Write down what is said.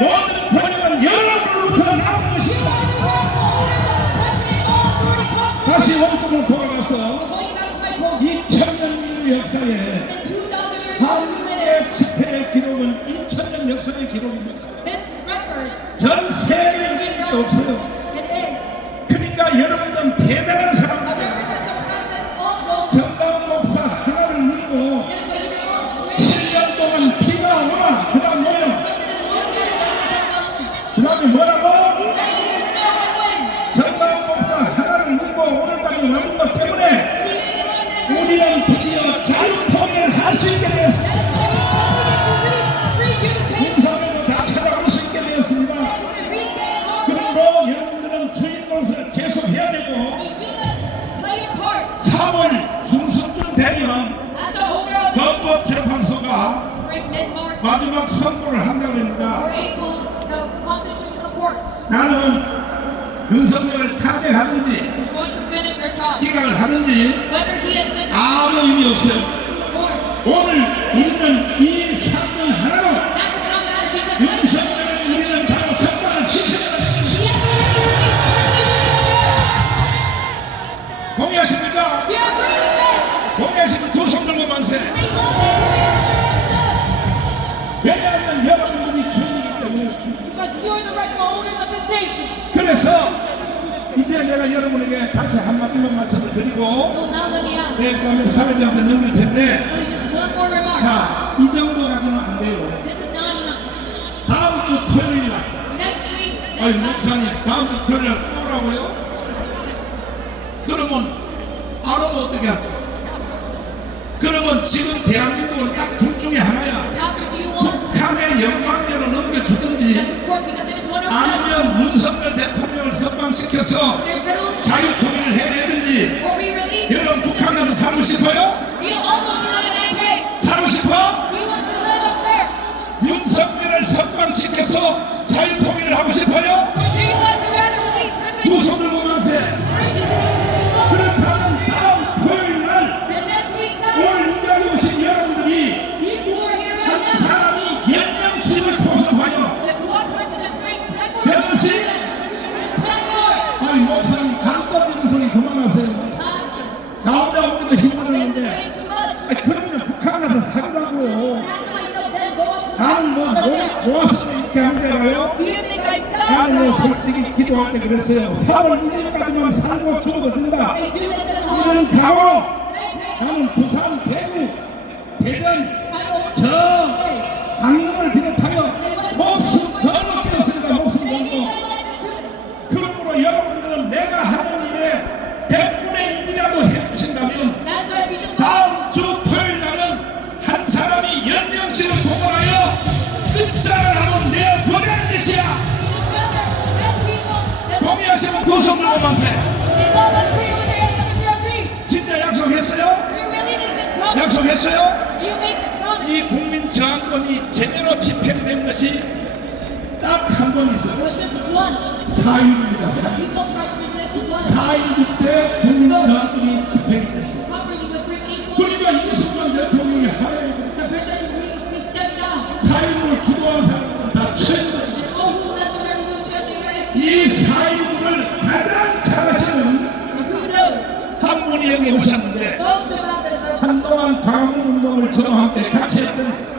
모든 권력은 여러분으로부터 나오는 것입니다. 다시 원점을 돌아가서 Going back to my quote, 2000년 인류 역사에 in 2,000 years of 한국의 humanity, 집회의 기록은 2000년 역사의 기록입니다. this record, 전 세계에 없어요. 그러니까 여러분들은 대단한 사람들이에요. record that surpasses all gold. 정강 목사 하나를 믿고 That's why you're all great. 7년 동안 비가 오나 그 다음 뭐요? President one man, one 그 다음에 뭐라고? Wind. 정강 목사 하나를 믿고 오늘까지 왔는 것 때문에 우리는 드디어 자유통일을 할수 있게 되었습니다. 군사회도 다 찾아올 수 있게 되었습니다. 그리고 여러분들은 주인공을 계속 해야 되고 3월 중순쯤 되면 헌법재판소가 마지막 선고를 한다고 합니다. 나는 윤석열을 탄핵하든지 기각을 하든지 아무 의미 없어요. 오늘 우리는 이 사건 하나로 윤석열을 우리는 바로 석방을 시켜야. 동의하십니까? 동의하시면 두손 들고 만세. 왜냐하면 여러분 그래서 이제 내가 여러분에게 다시 한마디만 말씀을 드리고. 내일 밤에 사회자한테 넘길 텐데. 자, 이 정도 가지고는 안 돼요. 다음 주 토요일 날 아니 목사님 다음 주 토요일 날 또 오라고요? 그러면 안 오면 어떻게 할 거야? 그러면 지금 대한민국 시켜서 federalism 자유 통일을 해내든지. 여러분 북한 가서 살고 싶어요? 살고 싶어? 윤석열을 석방시켜서 자유 통일을 하고 싶어 좋아서 이렇게 한줄 알아요? Do you think I 나는 솔직히 기도할 때 그랬어요. 4월 1일까지만 살고 죽어도 된다. And I pray 나는 부산, 대구, 대전, 저. 강릉을 비롯하여 have something to agree. 진짜 약속했어요? 약속했어요? 이 국민 저항권이 제대로 집행된 것이 딱 한 번 있어요 was just one. 4.1입니다 4.1 People's right to resist was 4.1때 국민 저항권 this are 한동안 광운동을 저와 함께 같이 했던